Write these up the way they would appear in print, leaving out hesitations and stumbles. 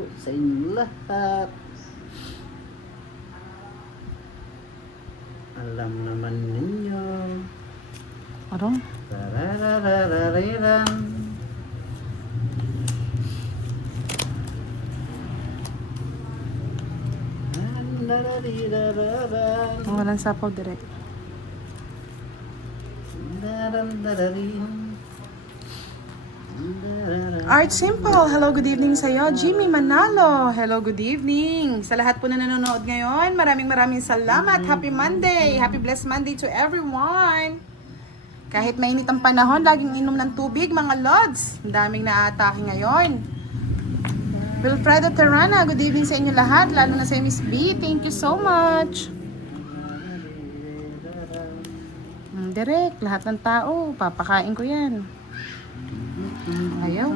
po sa inyo lahat. Alam naman ninyo. Arong? Tararararariran. Darariraran. Walang sapaw direct. Dararararin. Art Simple, hello, good evening sa'yo. Jimmy Manalo, hello, good evening. Sa lahat po na nanonood ngayon, maraming salamat. Happy Monday, happy blessed Monday to everyone. Kahit mainit ang panahon, laging inom ng tubig, mga lods. Ang daming naatake ngayon. Wilfredo Terrana, good evening sa inyo lahat, lalo na sa Miss B. Thank you so much. Direct, lahat ng tao, papakain ko yan. Ayaw,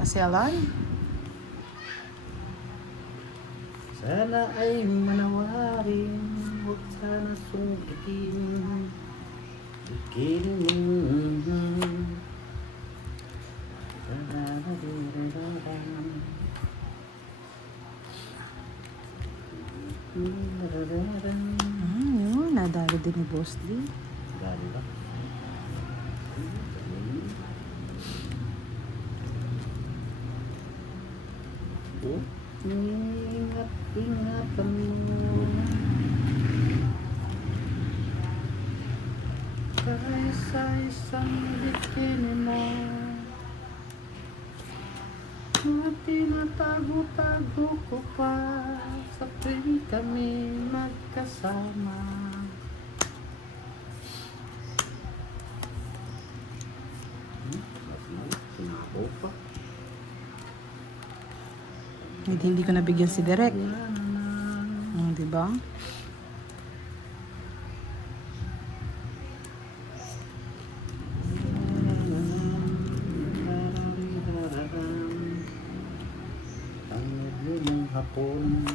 pasyalan. Sana ay manawarin, huwag sana sungkitin. Yun, nadalo din ni Boss D. Gali ba? Oh, ingat-ingatan mo na. Kahit sa isang bikini mo na tinatago-tago ko pa sa tuwing kami magkasama. Sinabaw pa. Hindi ko nabigyan si Derek. Di ba? Ang hapon.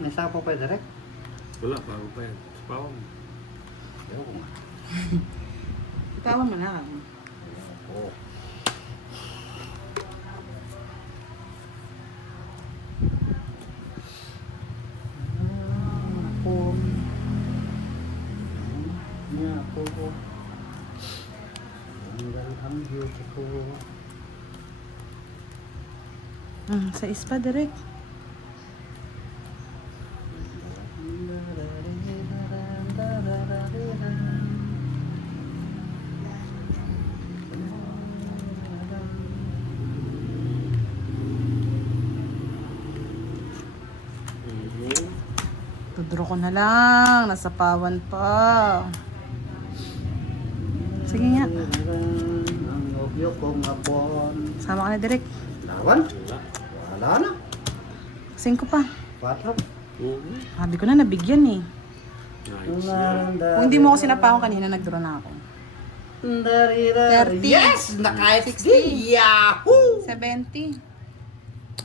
Nasapo pa direct? Wala, bago pa yan. Sa pawang. Ayaw ko nga. Itawan mo na. Ayaw ko. Hapon. Niya ako. Ang beauty ko. Sa ispa, Derek. Tudro ko na lang. Nasapawan pa. Sige nga. Ang nobyo kong hapon. Sama ka na, Derek. Lawan? Wala na. 5 pa. 4. Sabi ko na, nabigyan eh. Nice. Kung hindi mo ako sinapawan kanina, nagdraw na ako. 30. Yes! Naka-XD! 60. Yahoo! 70.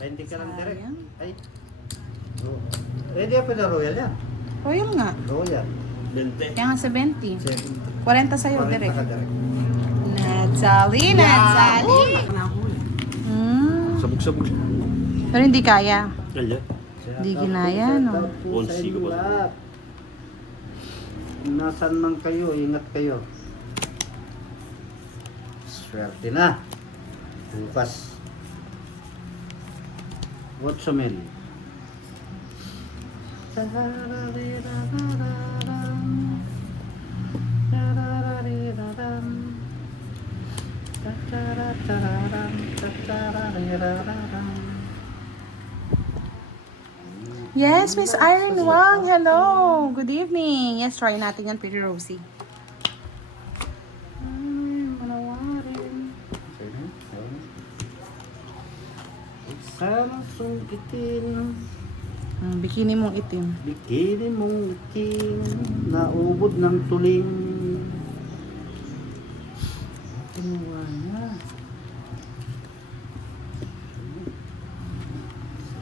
20 ka lang direct. Sayang. Ay. Oh. Ready up na Royal yan. Royal nga. Royal. 20. Kaya nga 70. 70. 40 sa'yo, 40 Derek. ka direct. Natalie, Natalie. Sabog-sabog. Pero hindi kaya. Kaya. Di ginaya, no? Onsi ko ba? Lahat. Nasaan man kayo, ingat kayo. Swerte na. Bukas. What's a meal? Yes, Miss Iron Wang. Hello. Good evening. Yes, try natin yan, Pretty Rosie. Sana sungkitin. Bikini mong itim. Bikini mong itim, naubod ng tuling. Kinuha niya.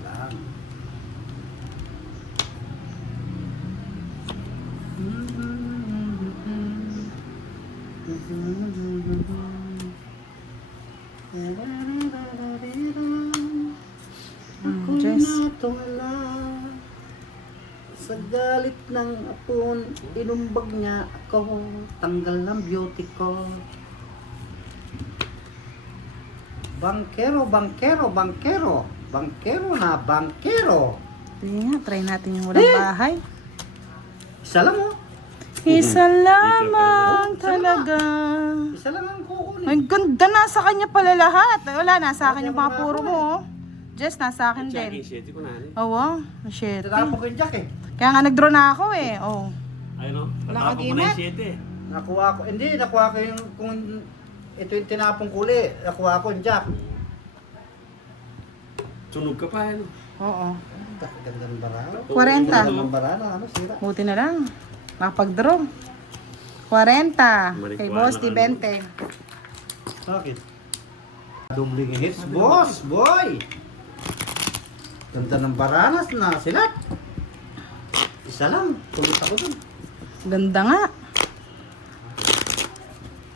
Salam. galit ng apon, inumbag niya ako, tanggal ng beauty ko. Bangkero, bangkero, bangkero. Bangkero na, bangkero. Sige nga, try natin yung walang bahay. Isa lang oh. Isa lamang talaga. Isa lang ang kukunin. Ang ganda, nasa kanya pala lahat. Ay, wala, nasa akin yung mga puro mo. Oh. Jess, nasa akin Jackie, din. 7 ko na eh. Oo, shit. Tinapon ko yung jack eh. Kaya nga nag-draw na ako eh. Oh. Ayun o, Wala tatapon ko na kag-imat. yung 7. Nakuha ko, hindi, nakuha ko yung, kung ito yung tinapong kuli, nakuha ko yung jack. Sunog ka pa yan. Oo. Ganda ng barano. 40. Ganda ng barano, ano, sira. Buti na lang. Nakapag-draw. 40. Kay Boss, di 20. Bakit? Dumbling hits, boss, boy! Ganda ng baranas na silat. Isa lang, tulit ako dun. Ganda nga.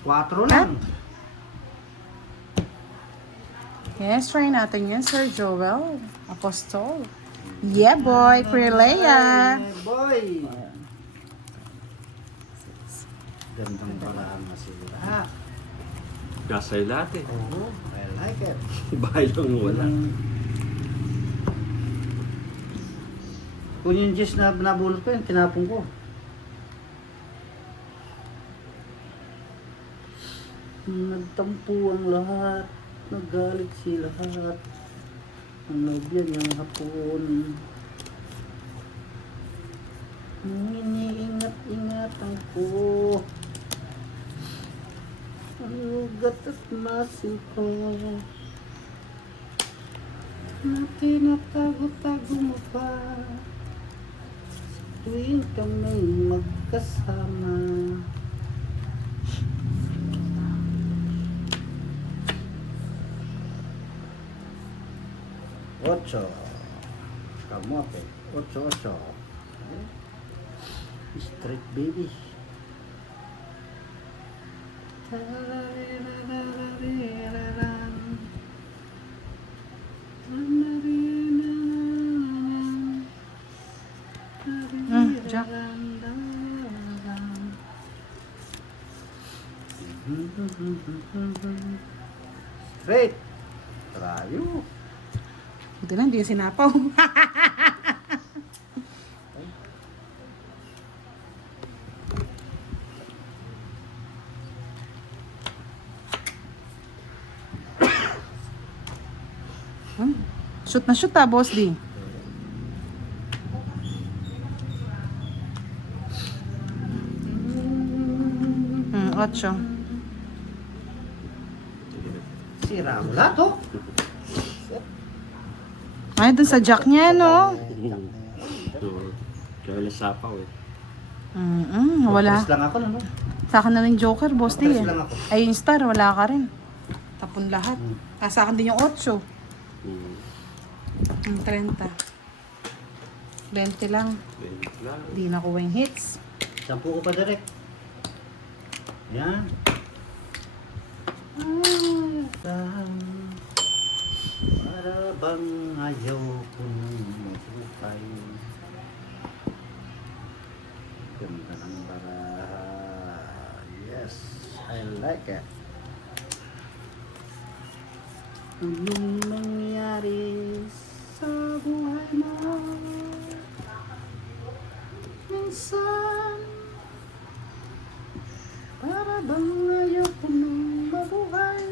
4 lang. Yes, try natin yan, Sir Joel. Apostol. Yeah, boy. Prilea. Ay, boy! Gandang baranas sila. Gasay lahat eh. Oo, I like it. Bahay lang wala. Kung yung gist na nabulot ko, yung tinapon ko. Nagtampo ang lahat. Nagalit si lahat. Ang nobya niyang hapon. Iniingat-ingatan ko. Ang ugat at masin ko. Na tinatago-tago mo pa. Tuwing kami magkasama. Ocho. Kamote. Ocho. Straight baby. Jack. Straight. Trayo. Buti na, hindi yung sinapaw. Shoot na shoot Boss D. Ocho. Sira mo lahat oh. Ay, dun sa jack niya, no? Kaya wala sapaw eh. Wala. Tres lang ako, no? Sa akin na rin joker, Boss D. Tres lang ako. Ay, yung star, wala ka rin. Tapon lahat. Sa akin din yung 8. Yung 30. 20 lang. Wait lang. Di nakuha yung hits. 10 ko pa direct. Yan. Para bang ayaw ko nang mabuhay. Ganda ng baraha. Yes, I like it. Anong nangyari sa buhay mo? Minsan para bang ayaw ko nang mabuhay.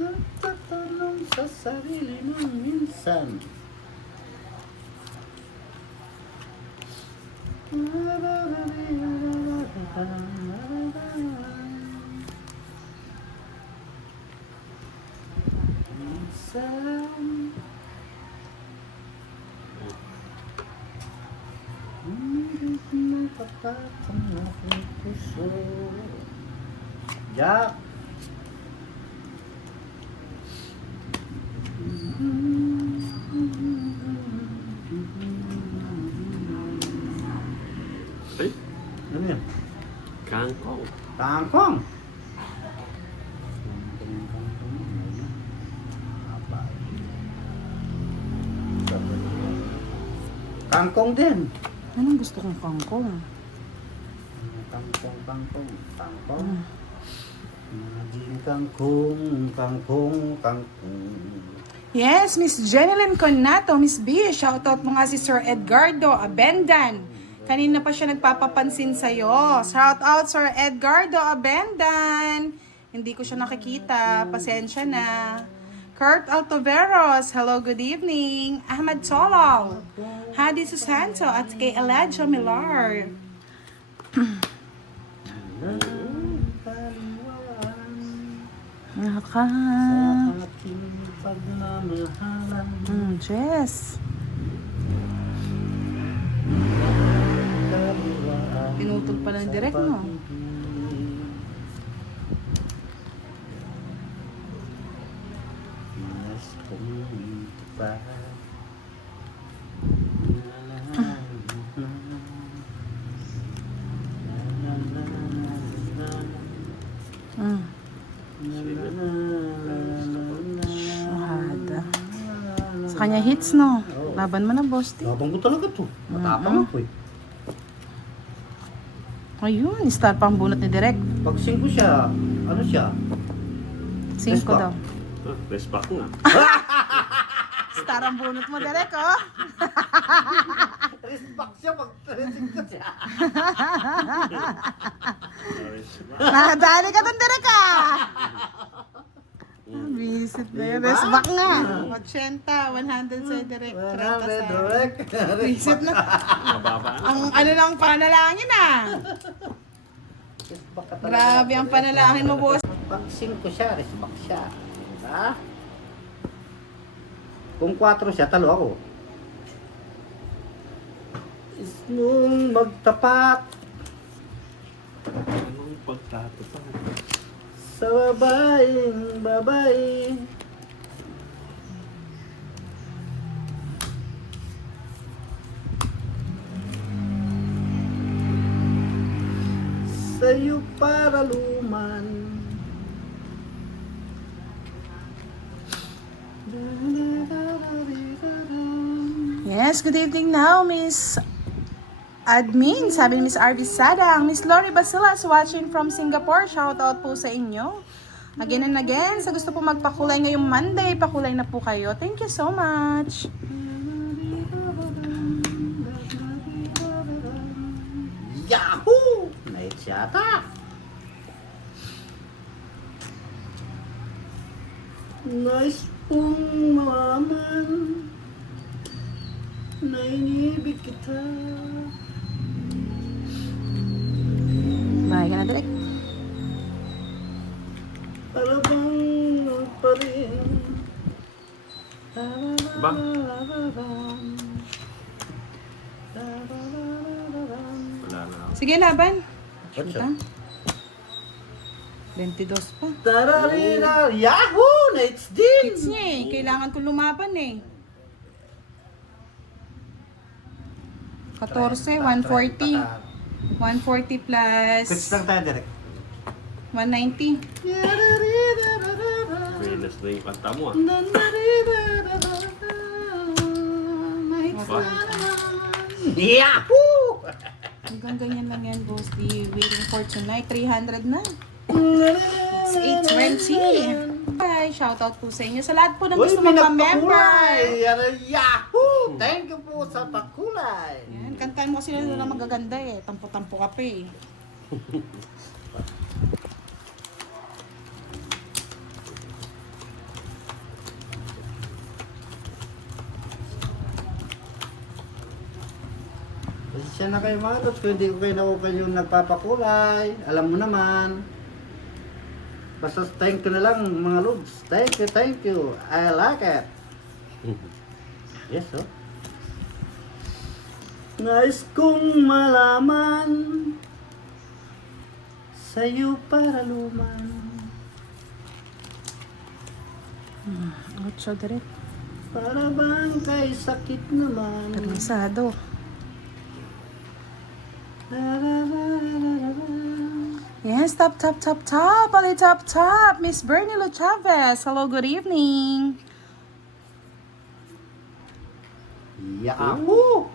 Nagtatanong sa sarili ng minsan. Minsan hindi napapatang aking puso. Jack! Ay, Ano yan? kangkong. Tangkong! Kangkong din. Anong gusto kong kangkong? Kangkong. Mm. Maging kangkong. Yes, Miss Jenilyn Conato, Miss B, shoutout mo nga si Sir Edgardo Abendan. Kanina pa siya nagpapapansin sa'yo. Shoutout Sir Edgardo Abendan. Hindi ko siya nakikita. Pasensya na. Kurt Altoveros, hello, good evening. Ahmad Tolol, Hadi Susanto, at kay Elijah Millar. Naka. Sa ating pagmamahalan. Jess. Pinutol pala ng direct, no? Shahada. Sa kanya hits, no? Laban mo na, boss. Labang ko talaga to. Matapang ako eh. Ayun, star pang bunot ni Direk. Pag 5 siya, ano siya? 5 Respect. daw. Respect nga. Star ang bunot mo, Direk, oh. Respect siya pag 5 siya. Nakadali ka dun, Direk, ah. Visit na yun. Respect nga. 80, 100 sa Direk. 30 sa... Visit na. Mababa. Ang ano lang panalangin, ah. Grabe ang panalangin mo, boss. Pag 5 siya, respect siya. Ha? Kung 4 siya, talo ako. Is mong magtapat Anong pagtatapat? sa babaeng babae. Sa'yo para luman. Yes, good evening now, Miss Admin. Sabi ni Miss RV Sadang. Miss Lori Basilas watching from Singapore. Shout out po sa inyo. Again and again, sa gusto po magpakulay ngayong Monday, pakulay na po kayo. Thank you so much. Yahoo! Night yata. Nice pong malaman na inibig kita. Bye ka na, Direk. Para bang pa rin. Ba? Wala na. Sige, laban. What's Ito. 22 pa. Tararira! Yahoo! Nights din! Kids niya eh. Kailangan ko lumaban eh. 14, 140. 140 plus Quits lang tayo, Derek. 190. Venus na yung kanta mo ah. Ba? Yahoo! Hanggang ganyan lang yan, boss. Di waiting for tonight. 300 na. It's 8:20. Bye. Shoutout po sa inyo. Sa lahat po na gusto magpa-member. Yahoo! Thank you po sa pakulay. Yan, kantahan mo kasi na magaganda eh. Tampo-tampo ka pa eh. Pasensya na kayo mga tots, kung hindi ko kayo nakukuha yung nagpapakulay. Alam mo naman. Basta thank you na lang mga lods. Thank you. I like it. Yes, oh. Nais kong malaman sa'yo para luman. Ocho, direct. Para bang kay sakit naman. Permisado. Yes, top. Ali top. Miss Bernie Lo Chavez. Hello, good evening. Yahoo!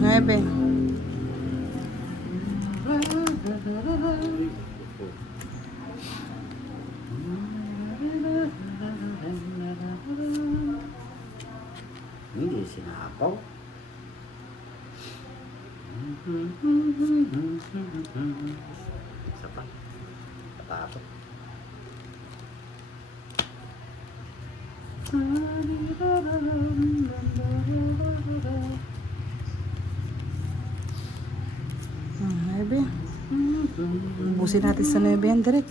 Nuebe. Hindi sinapaw. Isa pa. Patato. Nuebe. Ubusin natin sa nuebe yan, direct.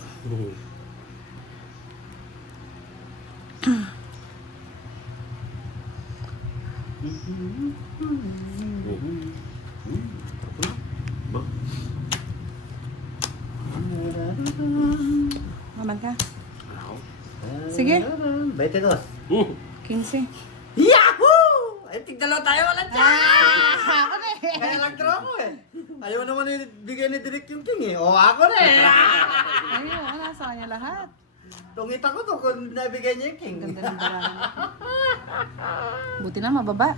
Ba? Aman ka. Ako? Sige. 22. 15. Yahoo! Ay, tigdalaw tayo wala dyan! Ako na eh. Kaya nag-draw ko eh. Ayaw naman bigay ni Direk yung king eh. O ako na eh. Ayun, nasa kanya lahat. Tungit ako to kung nabigay niya yung king. Ganda ng bilangan. Buti na, mababa.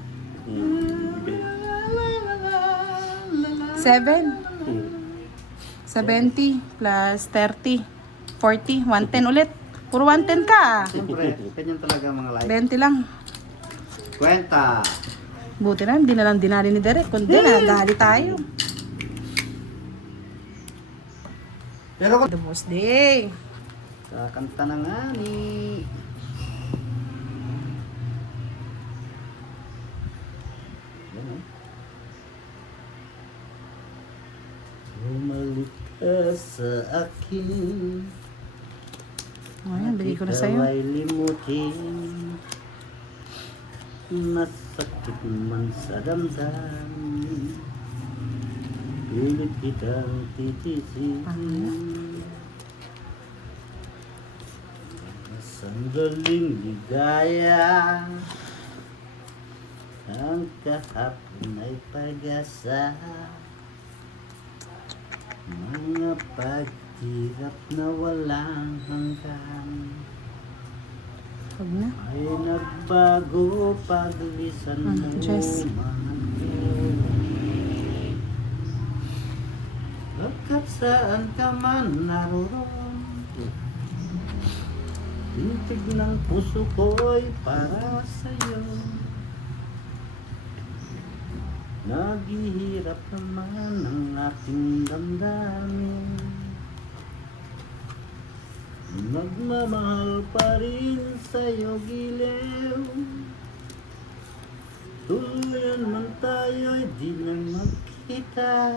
7. 70 plus 30. 40. 110 ulit. Puro 110 ka. Siyempre, ganyan talaga mga like. 20 lang. Kwenta. Buti na, hindi na lang dinali ni Derek. Kundi na, dali tayo. Pero kung... The most day. Kakanta na nga ni... Yan oh. Bumalik ka sa akin. Ayan, bigay ko na Ikaw sa'yo. ay limutin. Masakit man sa damdamin. Pilit kitang titisin. Sandaling ligaya. Ang kahapon ay pag-asa. Mga paghirap na walang hanggan Huwag na. ay nagbago paglisan mo, Jess. mahal ko. Pagkat saan ka man naroon, tintig ng puso ko'y para sa'yo. Naghihirap naman ang ating damdamin. Nagmamahal pa rin sa'yo giliw. Tuluyan man tayo'y di na magkita.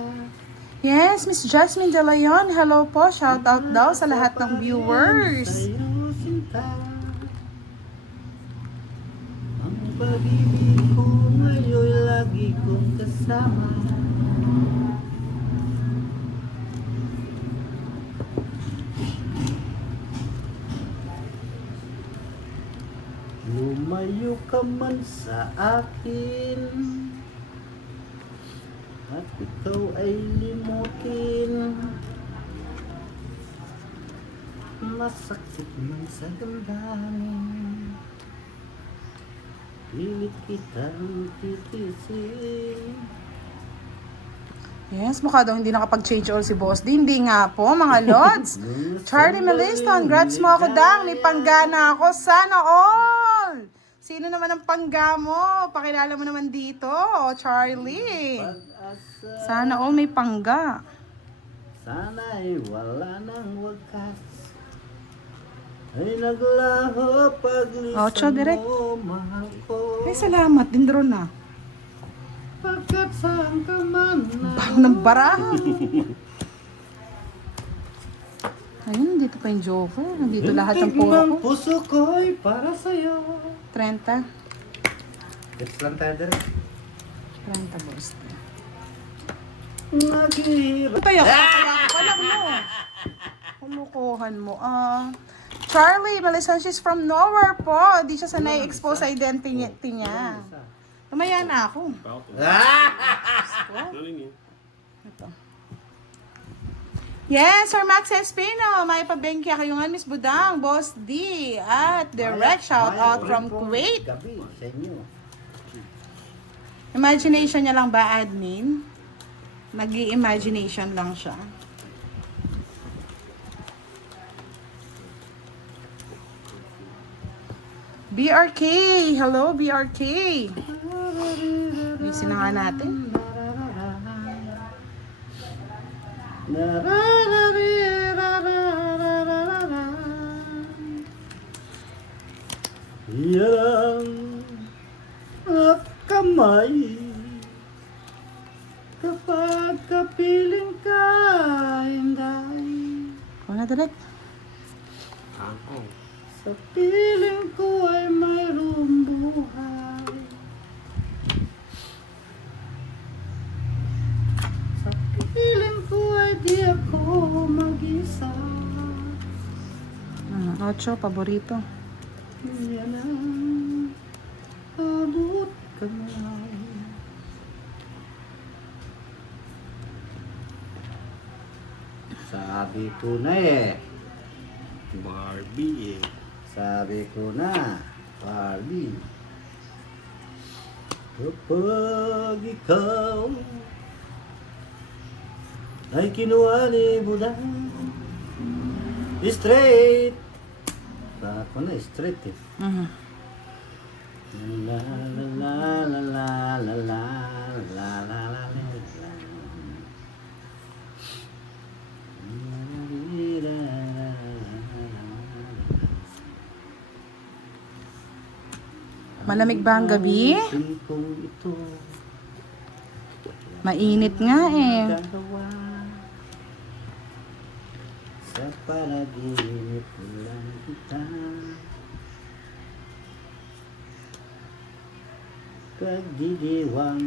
Yes, Miss Jasmine De Leon. Hello po. Shout out daw sa lahat ng viewers. Sa'yo sinta. Ang pag-ibig ko ngayon lagi kong kasama. Lumayo ka man sa akin at ikaw ay limutin. Masakit man sa damdamin, pilit kitang titisin. Yes, mukha daw hindi nakapag-change all si Boss D. Hindi nga po, mga lods. Charlie Meliston, congrats mo ako, Dang. May panggana ako. Sana all! Sino naman ang pangga mo? Pakilala mo naman dito, Charlie. Pag-asa, Sana all may pangga. sana'y wala nang wakas. Ay naglaho Ocho, paglisan direct. mo, mahal ko. Ay, salamat. Dindro na. Pagkat saan ka man Bago ng baraha. Ayun, dito pa yung joker. Nandito lahat ng Hintig puro ng ko. puso ko'y para sa'yo. 30. Yes lang tayo direct. 30, Boss D. Naghihirap. Payak ko lang mo. Kulukuhan mo. Charlie, Melisson, she's from nowhere po. Di siya sanay expose sa identity niya. Tumaya na ako. Ako po. Ah! Naling yun. Ito. Yes, Sir Max Espino, may pabengkya kayo nga, Miss Budang, Boss D, at direct shout out from Kuwait. Gabi sa inyo. Imagination niya lang ba, admin? Nag-i-imagination lang siya. BRK! Hello, BRK! Ayusin na nga natin. Yan at kamay kapag kapiling ka, hindi. Kung na direct. Angkong. Sa piling ko ay mayroong buhay. Sa piling ko ay di ako mag-isa. 8, paborito. Yan ang abot kamay. Sabi ko na eh. Barbie eh. Sabi ko na, Barbie. Kapag ikaw ay kinuha ni Budang straight. Ako na, straight eh. La la la la la la la la la la la. Malamig ba ang gabi? Ito, Mainit nga eh. dalawa sa panaginip lang kita. Pagdidiwang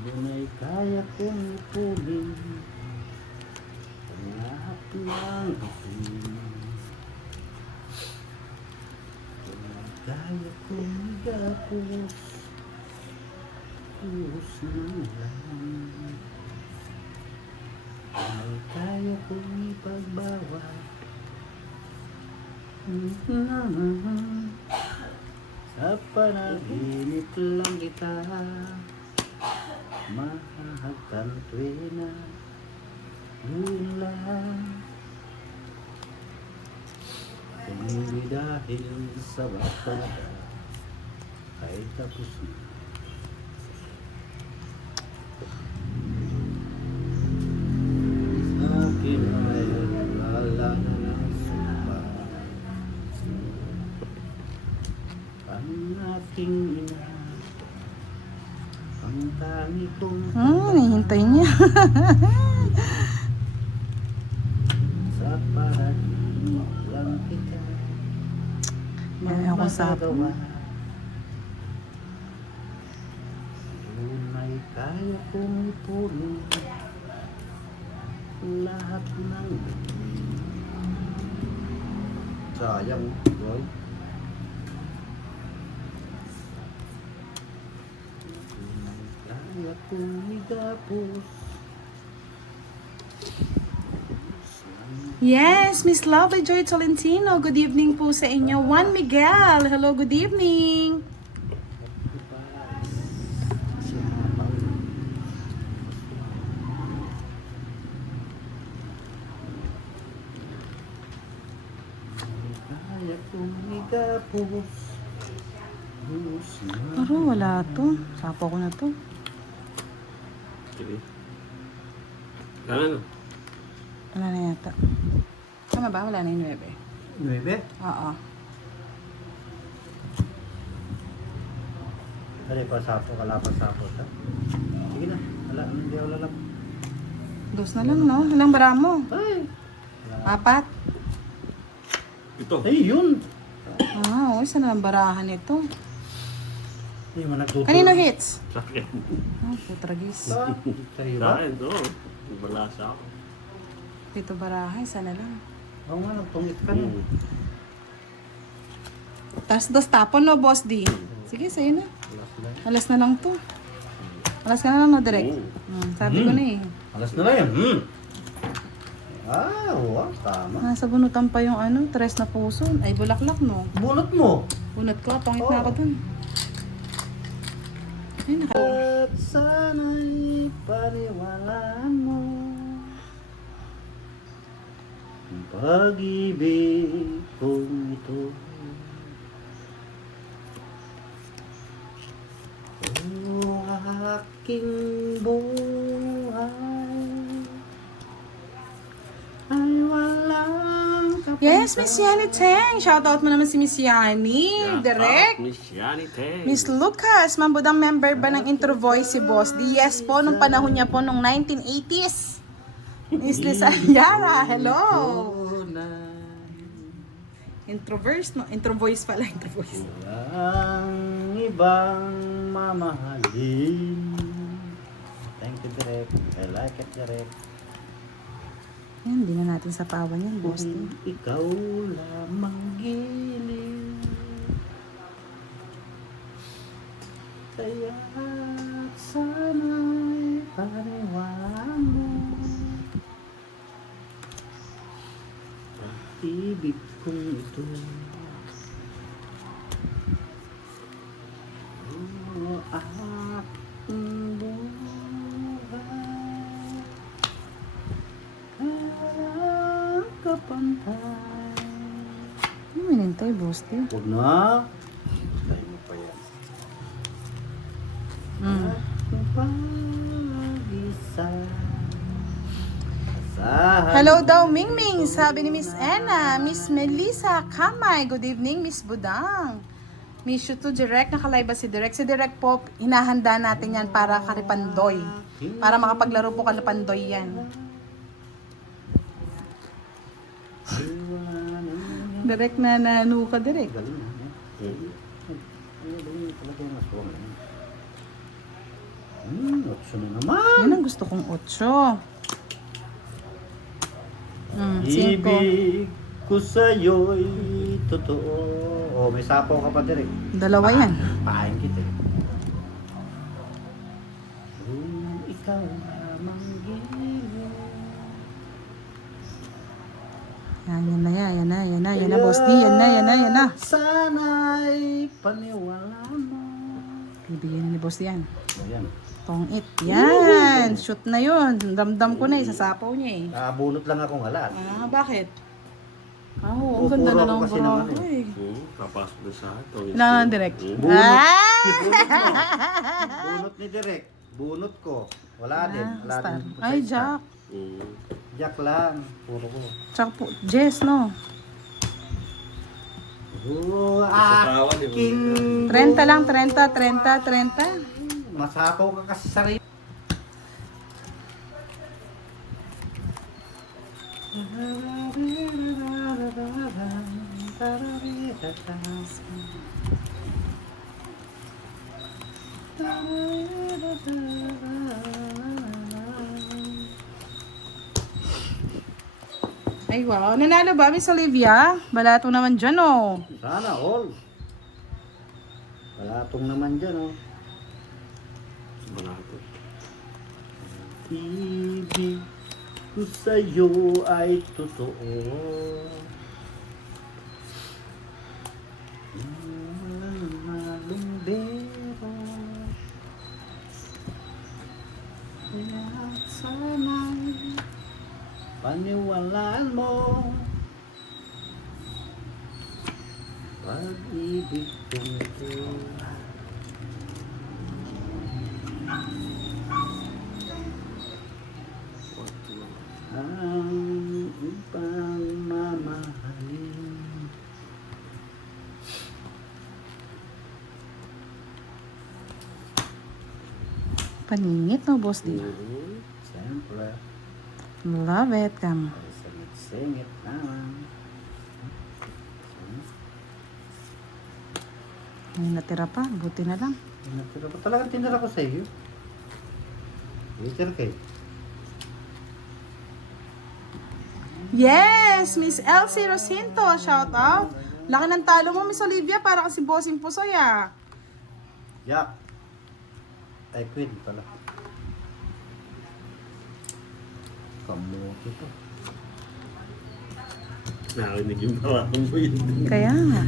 dunay kaya kong ipulin ang lahat ng aking. Kaya kong gapos puhos ng lang. Ay kaya kong ipagbawal sa panaginip lang kita mahahagkan tuwina yun lang. Hindi dahil sa bata ay tapos na. Sa akin ay wala na ng sumpa. Ang aking ina, ang tangi kong Hintay niya. sa panaginip lang kita. May akong sapon. Yun ay kaya kong ipunin lahat ng sayang, boy. Yun ay kaya kong igapos. Yes, Miss Lovely Joy Tolentino. Good evening po sa inyo. Juan Miguel. Hello, good evening. Kaya kong igapos. Pero wala to. Sapo ko na to. Sige. Ano? Wala na yata. Tama ba? Wala na yung 9. 9? Oo. Dali pa sapo, wala pa sapo. Sige na, wala, hindi ako lalap. 2 na lang, no? Ilang bara mo? Ay! 4? Ito. Ay, yun! Oo, isa na lang barahan ito. Hindi mo nagtutulog. Kanino hits? Sa akin. Putragis. Ba? Sa'yo Sa ba? akin, oo. Wala sa ako. Dito barahan, isa na lang. Oo nga, nagtungit ka na. Tapos 2 tapon, no, Boss D? Sige, sa'yo na. Wala sila. Alas na lang to. Alas ka na lang, no, direct? Sabi ko na eh. Alas na lang yan. Oo, tama. Nasa bunutan pa yung ano, tres na puso. Ay, bulaklak, no? Bunot mo. Bunot ko, pangit na ako dun. Ay, At sana'y paniwalaan mo ang pag-ibig kong ito. O aking buhay ay walang kapalit. Yes, Miss Yani Teng. Shoutout mo naman si Miss Yani. Direct. Miss Yani Teng. Miss Lucas, mambudang member ba ng Intro Voice si Boss D? Yes po, nung panahon niya po, nung 1980s. Miss Liz Ayala, hello. Introverse, no? Intro Voice pala, Intro Voice. Walang ibang mamahalin. Thank you, Direk. I like it, Direk. Yan, hindi na natin sapawan yan, Boss D. Kung ikaw lamang gilid, kaya't sana'y paniwalaan mo ang ibig kong ito. O aking buhay ay walang kapantay. Ano minintay, Boss D? Huwag na. Tayo mo pa yan. Aking pag-isa. Asahan Hello daw, Mingming, sabi ni Miss Anna. Miss Melissa Kamay, good evening, Miss Budang. Miss you to Direct, nakalive ba si Direct? Si Direct po, hinahanda natin yan para karipandoy. Para makapaglaro po karipandoy yan. Direct na nanuka, Direct. Galing na. Galing talaga yung aswang. Otso na naman. Yan ang gusto kong 8. 5. Ibig ko sa'yo'y totoo. Oh, may sapo ka pa, Direk. Dalawa yan. Pahain kita eh. Kung ikaw lamang gilid. Yan na, Boss D. Yan na. Sana'y paniwalaan mo. Bibigyan ni Boss D yan. Ayan. Tong-it. Yan. Shoot na yun. Damdam ko na eh. Sasapaw niya eh. Nakabunot lang akong alat. Bakit? Oo, ang ganda na ng Kasi naman bra. eh. Papasok na sa ato. Kailangan direct. Bunot. Bunot ni Direk. Bunot ko. Wala din. Wala Star. din. Ay, Jack. Jack lang. Puro ko. Tsaka po, Jess, no? Oh, Sa tawa, di ba? aking 30 lang, 30. masapaw ka kasi sa rin. Ay, wow. Nanalo ba, Miss Olivia? Balato naman dyan, oh. Sana all. Wala tong naman dyan, oh. Balato. Ibig ko sa'yo ay totoo. Malumbero. Kaya sana'y paniwalaan mo. Pag-ibig kong ito. Ang ibang mamahalin. Paningit, no, Boss D? Siyempre, Love it, kam. singit naman. May natira pa, buti na lang. Natira pa talagang tinira ko sa iyo. Waiter kay. Yes, Miss Elsie Rosinto, shout out. Laki ng talo mo, Miss Olivia, para kasi bossing pusoy, ah. Jack, Ay, Queen pala. Kamuti to. Narinig yung tawag mo yun. Kaya nga.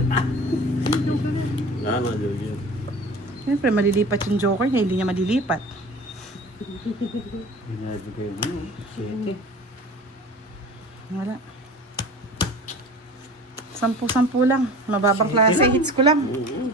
Ano, yun. Siyempre, malilipat yung Joker niya, hindi niya malilipat. Binibigay mo. City. Wala. 10-10 lang. Mababang klase, hits ko lang. Oo.